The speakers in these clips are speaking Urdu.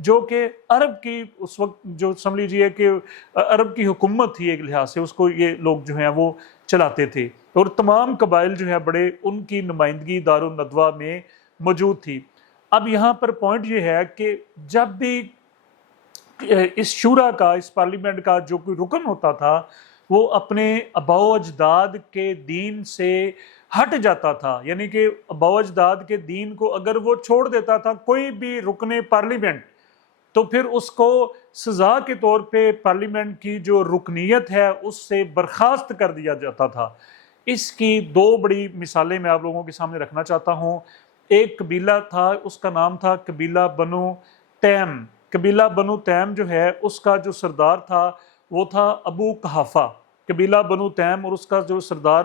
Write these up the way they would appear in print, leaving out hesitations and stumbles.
جو کہ عرب کی اس وقت جو سمجھ لیجیے کہ عرب کی حکومت تھی ایک لحاظ سے، اس کو یہ لوگ جو ہیں وہ چلاتے تھے، اور تمام قبائل جو ہے بڑے ان کی نمائندگی دارالندوہ میں موجود تھی۔ اب یہاں پر پوائنٹ یہ ہے کہ جب بھی اس شورا کا، اس پارلیمنٹ کا جو کوئی رکن ہوتا تھا وہ اپنے آباء و اجداد کے دین سے ہٹ جاتا تھا، یعنی کہ آباء و اجداد کے دین کو اگر وہ چھوڑ دیتا تھا کوئی بھی رکن پارلیمنٹ، تو پھر اس کو سزا کے طور پہ پارلیمنٹ کی جو رکنیت ہے اس سے برخاست کر دیا جاتا تھا۔ اس کی دو بڑی مثالیں میں آپ لوگوں کے سامنے رکھنا چاہتا ہوں۔ ایک قبیلہ تھا، اس کا نام تھا قبیلہ بنو تیم۔ قبیلہ بنو تیم جو ہے اس کا جو سردار تھا وہ تھا ابو قحافہ۔ قبیلہ بنو تیم اور اس کا جو سردار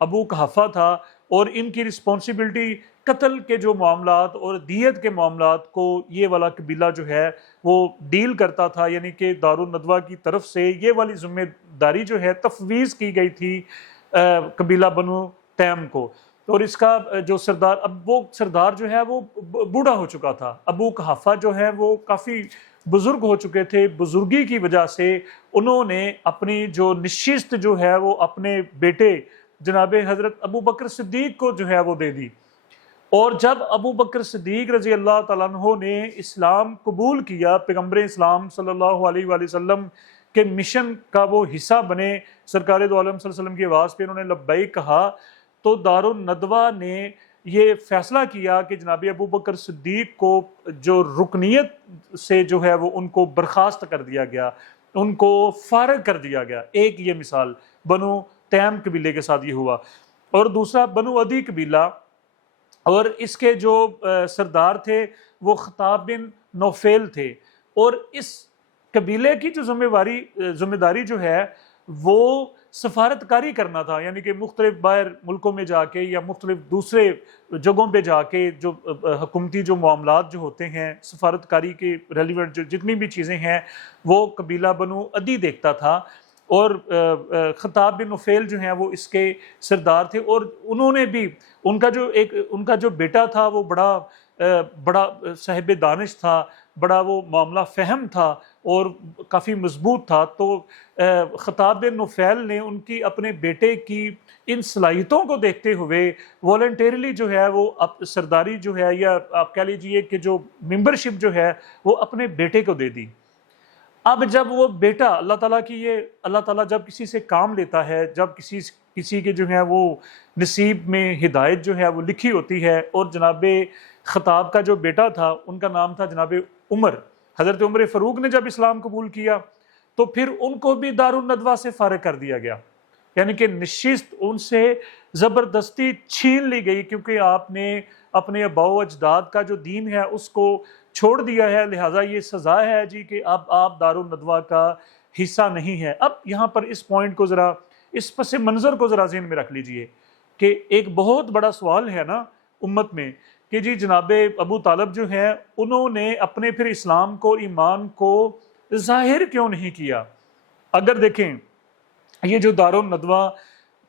ابو قحافہ تھا، اور ان کی رسپانسبلٹی قتل کے جو معاملات اور دیت کے معاملات کو یہ والا قبیلہ جو ہے وہ ڈیل کرتا تھا، یعنی کہ دارالندوہ کی طرف سے یہ والی ذمہ داری جو ہے تفویض کی گئی تھی قبیلہ بنو تیم کو۔ اور اس کا جو سردار، اب وہ سردار جو ہے وہ بوڑھا ہو چکا تھا، ابو قحافہ جو ہے وہ کافی بزرگ ہو چکے تھے۔ بزرگی کی وجہ سے انہوں نے اپنی جو نشست جو ہے وہ اپنے بیٹے جناب حضرت ابو بکر صدیق کو جو ہے وہ دے دی، اور جب ابو بکر صدیق رضی اللہ تعالیٰ عنہ نے اسلام قبول کیا، پیغمبر اسلام صلی اللہ علیہ وآلہ وسلم کے مشن کا وہ حصہ بنے، سرکار دو عالم صلی اللہ علیہ وسلم کی آواز پہ انہوں نے لبیک کہا، تو دارالندوہ نے یہ فیصلہ کیا کہ جناب ابو بکر صدیق کو جو رکنیت سے جو ہے وہ ان کو برخاست کر دیا گیا، ان کو فارغ کر دیا گیا۔ ایک یہ مثال بنو تیم قبیلے کے ساتھ یہ ہوا، اور دوسرا بنو عدی قبیلہ، اور اس کے جو سردار تھے وہ خطاب بن نوفیل تھے، اور اس قبیلے کی جو ذمہ داری جو ہے وہ سفارت کاری کرنا تھا، یعنی کہ مختلف باہر ملکوں میں جا کے یا مختلف دوسرے جگہوں پہ جا کے جو حکومتی جو معاملات جو ہوتے ہیں، سفارت کاری کے ریلیونٹ جو جتنی بھی چیزیں ہیں وہ قبیلہ بنو عدی دیکھتا تھا، اور خطاب بن نوفیل جو ہیں وہ اس کے سردار تھے، اور انہوں نے بھی ان کا جو بیٹا تھا وہ بڑا صاحب دانش تھا، بڑا وہ معاملہ فہم تھا اور کافی مضبوط تھا، تو خطاب بن نوفیل نے ان کی اپنے بیٹے کی ان صلاحیتوں کو دیکھتے ہوئے والنٹیرلی جو ہے وہ سرداری جو ہے، یا آپ کہہ لیجئے کہ جو ممبرشپ جو ہے وہ اپنے بیٹے کو دے دی۔ اب جب وہ بیٹا، اللہ تعالیٰ جب کسی سے کام لیتا ہے، جب کسی کے جو ہے وہ نصیب میں ہدایت جو ہے وہ لکھی ہوتی ہے، اور جناب خطاب کا جو بیٹا تھا ان کا نام تھا جناب عمر، حضرت عمر فاروق نے جب اسلام قبول کیا تو پھر ان کو بھی دارالندوہ سے فارغ کر دیا گیا، یعنی کہ نشست ان سے زبردستی چھین لی گئی، کیونکہ آپ نے اپنے آباء و اجداد کا جو دین ہے اس کو چھوڑ دیا ہے، لہٰذا یہ سزا ہے جی کہ اب آپ دارالندوہ کا حصہ نہیں ہے۔ اب یہاں پر اس پوائنٹ کو ذرا، اس پس منظر کو ذرا ذہن میں رکھ لیجئے کہ ایک بہت بڑا سوال ہے نا امت میں کہ جی جناب ابو طالب جو ہیں انہوں نے اپنے پھر اسلام کو، ایمان کو ظاہر کیوں نہیں کیا؟ اگر دیکھیں یہ جو دارالندوہ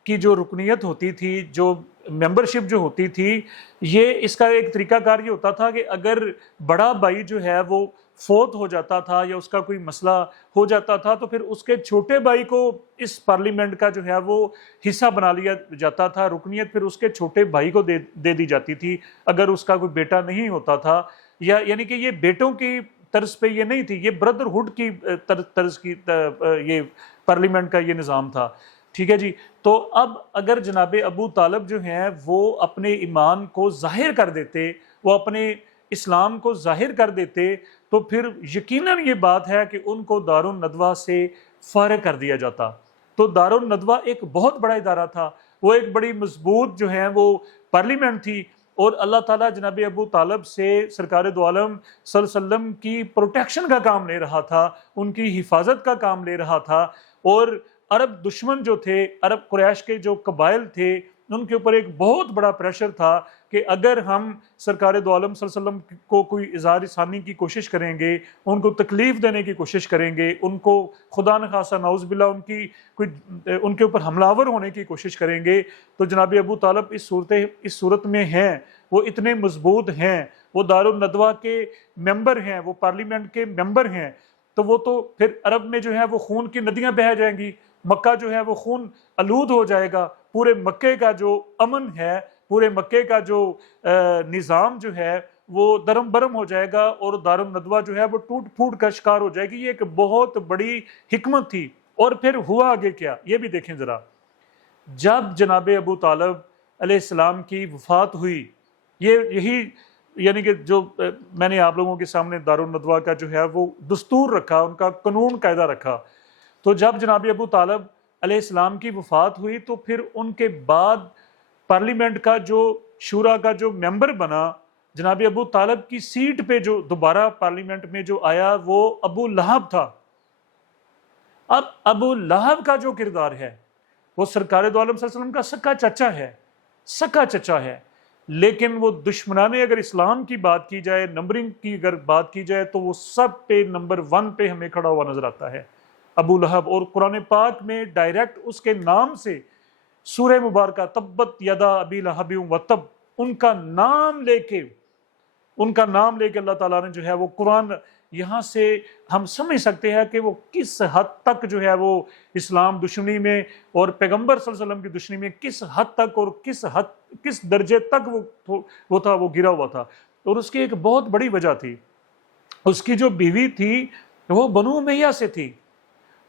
کی جو رکنیت ہوتی تھی، جو ممبرشپ جو ہوتی تھی، یہ اس کا ایک طریقہ کار یہ ہوتا تھا کہ اگر بڑا بھائی جو ہے وہ فوت ہو جاتا تھا یا اس کا کوئی مسئلہ ہو جاتا تھا تو پھر اس کے چھوٹے بھائی کو اس پارلیمنٹ کا جو ہے وہ حصہ بنا لیا جاتا تھا، رکنیت پھر اس کے چھوٹے بھائی کو دے دی جاتی تھی اگر اس کا کوئی بیٹا نہیں ہوتا تھا، یا یعنی کہ یہ بیٹوں کی طرز پہ یہ نہیں تھی، یہ بردرہڈ کی طرز کی یہ پارلیمنٹ کا یہ نظام تھا، ٹھیک ہے جی۔ تو اب اگر جناب ابو طالب جو ہیں وہ اپنے ایمان کو ظاہر کر دیتے، وہ اپنے اسلام کو ظاہر کر دیتے، تو پھر یقیناً یہ بات ہے کہ ان کو دارالندوہ سے فارغ کر دیا جاتا۔ تو دارالندوہ ایک بہت بڑا ادارہ تھا، وہ ایک بڑی مضبوط جو ہے وہ پارلیمنٹ تھی، اور اللہ تعالیٰ جناب ابو طالب سے سرکار دو عالم صلی اللہ علیہ وسلم کی پروٹیکشن کا کام لے رہا تھا، ان کی حفاظت کا کام لے رہا تھا، اور عرب دشمن جو تھے، عرب قریش کے جو قبائل تھے، ان کے اوپر ایک بہت بڑا پریشر تھا کہ اگر ہم سرکار دو عالم صلی اللہ علیہ وسلم کو کوئی اظہار ثانی کی کوشش کریں گے، ان کو تکلیف دینے کی کوشش کریں گے، ان کو خدا نخواستہ نعوذ باللہ ان کے اوپر حملہ آور ہونے کی کوشش کریں گے، تو جناب ابو طالب اس صورت میں ہیں، وہ اتنے مضبوط ہیں، وہ دارالندوہ کے ممبر ہیں، وہ پارلیمنٹ کے ممبر ہیں، تو وہ تو پھر عرب میں جو ہے وہ خون کی ندیاں بہہ جائیں گی، مکہ جو ہے وہ خون آلود ہو جائے گا، پورے مکے کا جو امن ہے، پورے مکے کا جو نظام جو ہے وہ درم برم ہو جائے گا، اور دارالندوہ جو ہے وہ ٹوٹ پھوٹ کا شکار ہو جائے گی۔ یہ ایک بہت بڑی حکمت تھی۔ اور پھر ہوا آگے کیا، یہ بھی دیکھیں ذرا۔ جب جناب ابو طالب علیہ السلام کی وفات ہوئی، یہی یعنی کہ جو میں نے آپ لوگوں کے سامنے دارالندوہ کا جو ہے وہ دستور رکھا، ان کا قانون قاعدہ رکھا، تو جب جناب ابو طالب علیہ السلام کی وفات ہوئی تو پھر ان کے بعد پارلیمنٹ کا جو شورا کا جو ممبر بنا، جناب ابو طالب کی سیٹ پہ جو دوبارہ پارلیمنٹ میں جو آیا وہ ابو لہب تھا۔ اب ابو لہب کا جو کردار ہے وہ سرکار دو عالم صلی اللہ علیہ وسلم کا سکا چچا ہے، سکا چچا ہے، لیکن وہ دشمنان اگر اسلام کی بات کی جائے، نمبرنگ کی اگر بات کی جائے، تو وہ سب پہ نمبر 1 پہ ہمیں کھڑا ہوا نظر آتا ہے ابو لہب۔ اور قرآن پاک میں ڈائریکٹ اس کے نام سے سورہ مبارکہ تبت یدا ابی لہب وتب، ان کا نام لے کے اللہ تعالیٰ نے جو ہے وہ قرآن، یہاں سے ہم سمجھ سکتے ہیں کہ وہ کس حد تک جو ہے وہ اسلام دشمنی میں اور پیغمبر صلی اللہ علیہ وسلم کی دشمنی میں کس حد تک اور کس درجے تک وہ تھا، وہ گرا ہوا تھا۔ اور اس کی ایک بہت بڑی وجہ تھی، اس کی جو بیوی تھی وہ بنو امیہ سے تھی،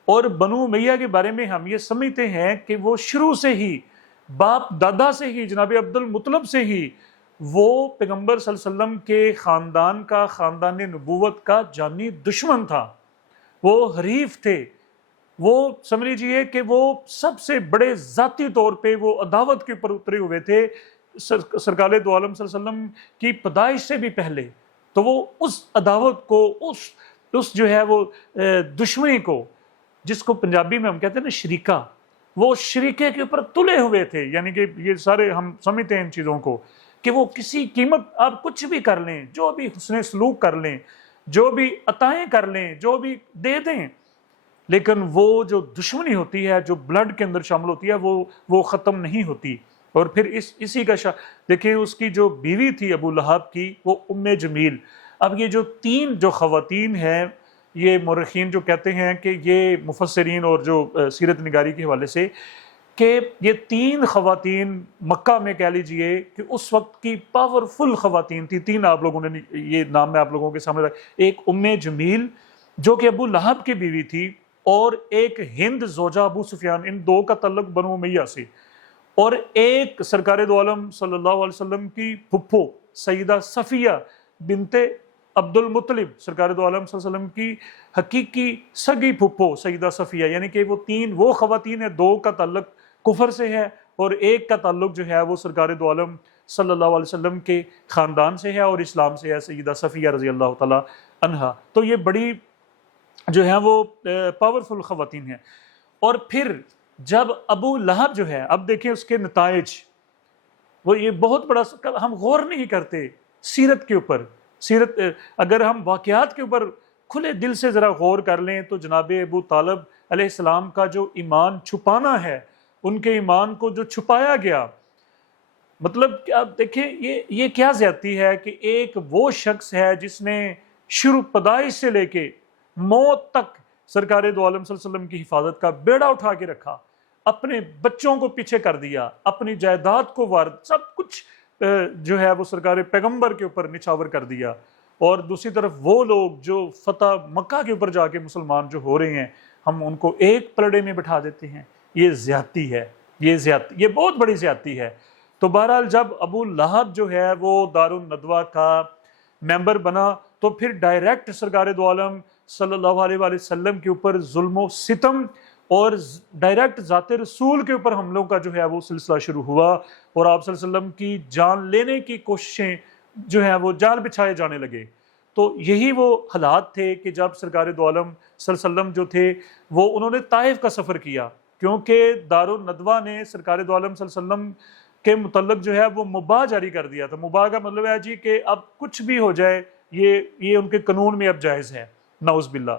اور بنو امیہ کے بارے میں ہم یہ سمجھتے ہیں کہ وہ شروع سے ہی باپ دادا سے ہی جناب عبد المطلب سے ہی وہ پیغمبر صلی اللہ علیہ وسلم کے خاندان کا، خاندان نبوت کا جانی دشمن تھا، وہ حریف تھے، وہ سمجھ لیجئے کہ وہ سب سے بڑے ذاتی طور پہ وہ عداوت کے اوپر اترے ہوئے تھے سرکار دو عالم صلی اللہ علیہ وسلم کی پیدائش سے بھی پہلے۔ تو وہ اس عداوت کو، اس جو ہے وہ دشمنی کو، جس کو پنجابی میں ہم کہتے ہیں نا شریکہ، وہ شریکے کے اوپر تلے ہوئے تھے۔ یعنی کہ یہ سارے ہم سمجھتے ہیں ان چیزوں کو کہ وہ کسی قیمت آپ کچھ بھی کر لیں، جو بھی حسن سلوک کر لیں، جو بھی عطائیں کر لیں، جو بھی دے دیں، لیکن وہ جو دشمنی ہوتی ہے، جو بلڈ کے اندر شامل ہوتی ہے، وہ ختم نہیں ہوتی۔ اور پھر اسی کا دیکھیں اس کی جو بیوی تھی ابو لہب کی، وہ ام جمیل۔ اب یہ جو 3 جو خواتین ہیں، یہ مورخین جو کہتے ہیں کہ یہ مفسرین اور جو سیرت نگاری کے حوالے سے کہ یہ 3 خواتین مکہ میں کہہ لیجئے کہ اس وقت کی پاورفل خواتین تھی۔ 3 آپ لوگوں نے یہ نام میں آپ لوگوں کے سامنے رکھا، ایک ام جمیل جو کہ ابو لہب کی بیوی تھی، اور ایک ہند زوجہ ابو سفیان، ان 2 کا تعلق بنو امیہ سے، اور ایک سرکار دو عالم صلی اللہ علیہ وسلم کی پھپھو سیدہ صفیہ بنت عبد المطلب، سرکار دو عالم صلی اللہ علیہ وسلم کی حقیقی سگی پھپھو سیدہ صفیہ۔ یعنی کہ وہ 3 وہ خواتین ہیں، 2 کا تعلق کفر سے ہے اور ایک کا تعلق جو ہے وہ سرکار دو عالم صلی اللہ علیہ وسلم کے خاندان سے ہے اور اسلام سے ہے، سیدہ صفیہ رضی اللہ تعالی عنہا۔ تو یہ بڑی جو ہے وہ پاورفل خواتین ہیں۔ اور پھر جب ابو لہب جو ہے، اب دیکھیں اس کے نتائج، وہ یہ بہت بڑا، ہم غور نہیں کرتے سیرت کے اوپر، سیرت اگر ہم واقعات کے اوپر کھلے دل سے ذرا غور کر لیں تو جناب ابو طالب علیہ السلام کا جو ایمان چھپانا ہے، ان کے ایمان کو جو چھپایا گیا، مطلب کہ آپ دیکھیں یہ کیا زیادتی ہے کہ ایک وہ شخص ہے جس نے شروع پیدائش سے لے کے موت تک سرکار دو عالم صلی اللہ علیہ وسلم کی حفاظت کا بیڑا اٹھا کے رکھا، اپنے بچوں کو پیچھے کر دیا، اپنی جائیداد کو وارد، سب کچھ جو ہے وہ سرکار پیغمبر کے اوپر نچھاور کر دیا۔ اور دوسری طرف وہ لوگ جو فتح مکہ کے اوپر جا کے مسلمان جو ہو رہے ہیں، ہم ان کو ایک پلڑے میں بٹھا دیتے ہیں۔ یہ زیادتی ہے، یہ بہت بڑی زیادتی ہے۔ تو بہرحال جب ابو لہب جو ہے وہ دارالندوہ کا ممبر بنا تو پھر ڈائریکٹ سرکار دو عالم صلی اللہ علیہ وآلہ وسلم کے اوپر ظلم و ستم اور ڈائریکٹ ذات رسول کے اوپر حملوں کا جو ہے وہ سلسلہ شروع ہوا، اور آپ صلی اللہ علیہ وسلم کی جان لینے کی کوششیں جو ہیں وہ جال بچھائے جانے لگے۔ تو یہی وہ حالات تھے کہ جب سرکار دو عالم صلی اللہ علیہ وسلم جو تھے وہ انہوں نے طائف کا سفر کیا، کیونکہ دارالندوہ نے سرکار دو عالم صلی اللہ علیہ وسلم کے متعلق جو ہے وہ مباح جاری کر دیا تھا۔ مباح کا مطلب ہے جی کہ اب کچھ بھی ہو جائے یہ ان کے قانون میں اب جائز ہے، نعوذ باللہ۔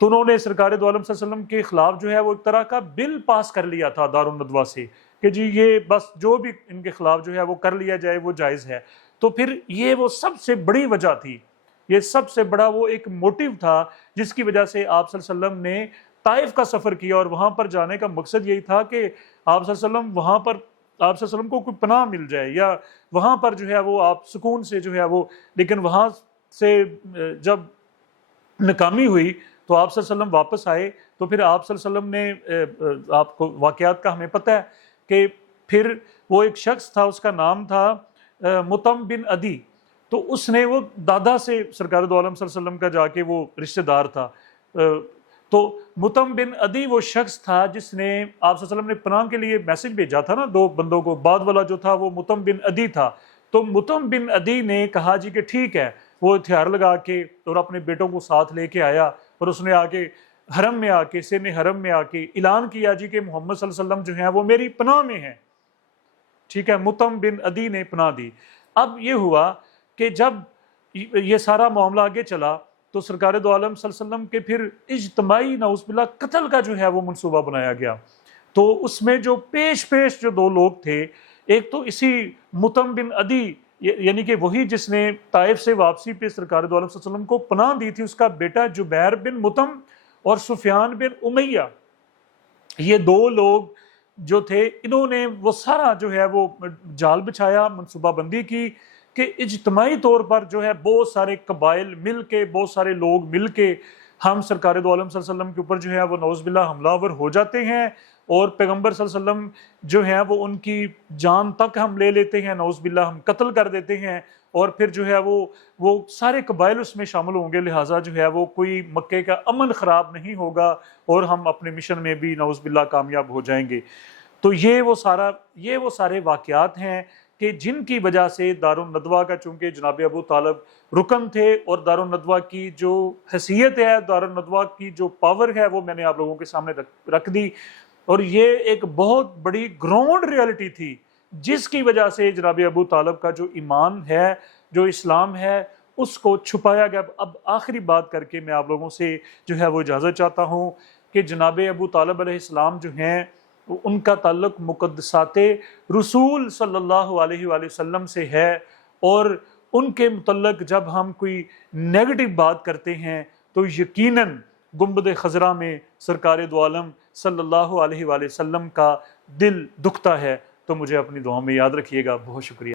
تو انہوں نے سرکار دو عالم صلی اللہ علیہ وسلم کے خلاف جو ہے وہ ایک طرح کا بل پاس کر لیا تھا دارالندوہ سے کہ جی یہ بس جو بھی ان کے خلاف جو ہے وہ کر لیا جائے وہ جائز ہے۔ تو پھر یہ وہ سب سے بڑی وجہ تھی، یہ سب سے بڑا وہ ایک موٹیو تھا جس کی وجہ سے آپ صلی اللہ علیہ وسلم نے طائف کا سفر کیا، اور وہاں پر جانے کا مقصد یہی تھا کہ آپ صلی اللہ علیہ وسلم وہاں پر آپ صلی اللہ علیہ وسلم کو کوئی پناہ مل جائے، یا وہاں پر جو ہے وہ آپ سکون سے جو ہے وہ، لیکن وہاں سے جب ناکامی ہوئی تو آپ صلی اللہ علیہ وسلم واپس آئے، تو پھر آپ صلی اللہ علیہ وسلم نے آپ کو واقعات کا ہمیں پتہ ہے کہ پھر وہ ایک شخص تھا، اس کا نام تھا مطعم بن عدی، تو اس نے وہ دادا سے سرکار دو عالم صلی اللہ علیہ وسلم کا جا کے وہ رشتہ دار تھا، تو مطعم بن عدی وہ شخص تھا جس نے آپ صلی اللہ علیہ وسلم نے پناہ کے لیے میسج بھیجا تھا نا دو بندوں کو، بعد والا جو تھا وہ مطعم بن عدی تھا۔ تو مطعم بن عدی نے کہا جی کہ ٹھیک ہے، وہ ہتھیار لگا کے اور اپنے بیٹوں کو ساتھ لے کے آیا، اور اس نے آ کے حرم میں آ کے سین حرم میں آ کے اعلان کیا جی کہ محمد صلی اللہ علیہ وسلم جو ہیں وہ میری پناہ میں ہیں، ٹھیک ہے۔ مطعم بن عدی نے پناہ دی۔ اب یہ ہوا کہ جب یہ سارا معاملہ آگے چلا تو سرکار دو عالم صلی اللہ علیہ وسلم کے پھر اجتماعی نعوذ باللہ قتل کا جو ہے وہ منصوبہ بنایا گیا۔ تو اس میں جو پیش جو دو لوگ تھے، ایک تو اسی مطعم بن عدی یعنی کہ وہی جس نے طائف سے واپسی پہ سرکار دو عالم صلی اللہ علیہ وسلم کو پناہ دی تھی، اس کا بیٹا جبیر بن مطعم اور سفیان بن امیہ، یہ دو لوگ جو تھے، انہوں نے وہ سارا جو ہے وہ جال بچھایا، منصوبہ بندی کی کہ اجتماعی طور پر جو ہے بہت سارے قبائل مل کے، بہت سارے لوگ مل کے ہم سرکار دو عالم صلی اللہ علیہ وسلم کے اوپر جو ہے وہ نعوذ باللہ حملہ آور ہو جاتے ہیں، اور پیغمبر صلی اللہ علیہ وسلم جو ہیں وہ ان کی جان تک ہم لے لیتے ہیں، نعوذ باللہ ہم قتل کر دیتے ہیں، اور پھر جو ہے وہ سارے قبائل اس میں شامل ہوں گے، لہٰذا جو ہے وہ کوئی مکے کا امن خراب نہیں ہوگا، اور ہم اپنے مشن میں بھی نعوذ باللہ کامیاب ہو جائیں گے۔ تو یہ وہ سارے واقعات ہیں کہ جن کی وجہ سے دارالندوہ کا، چونکہ جناب ابو طالب رکن تھے، اور دارالندوہ کی جو حیثیت ہے، دارالندوہ کی جو پاور ہے، وہ میں نے آپ لوگوں کے سامنے رکھ دی، اور یہ ایک بہت بڑی گراؤنڈ ریالٹی تھی جس کی وجہ سے جناب ابو طالب کا جو ایمان ہے، جو اسلام ہے، اس کو چھپایا گیا۔ اب آخری بات کر کے میں آپ لوگوں سے جو ہے وہ اجازت چاہتا ہوں کہ جناب ابو طالب علیہ السلام جو ہیں، ان کا تعلق مقدسات رسول صلی اللہ علیہ وآلہ وسلم سے ہے، اور ان کے متعلق جب ہم کوئی نیگیٹو بات کرتے ہیں تو یقیناً گنبد خضرا میں سرکار دو عالم صلی اللہ علیہ وآلہ وسلم کا دل دکھتا ہے۔ تو مجھے اپنی دعاؤں میں یاد رکھیے گا۔ بہت شکریہ۔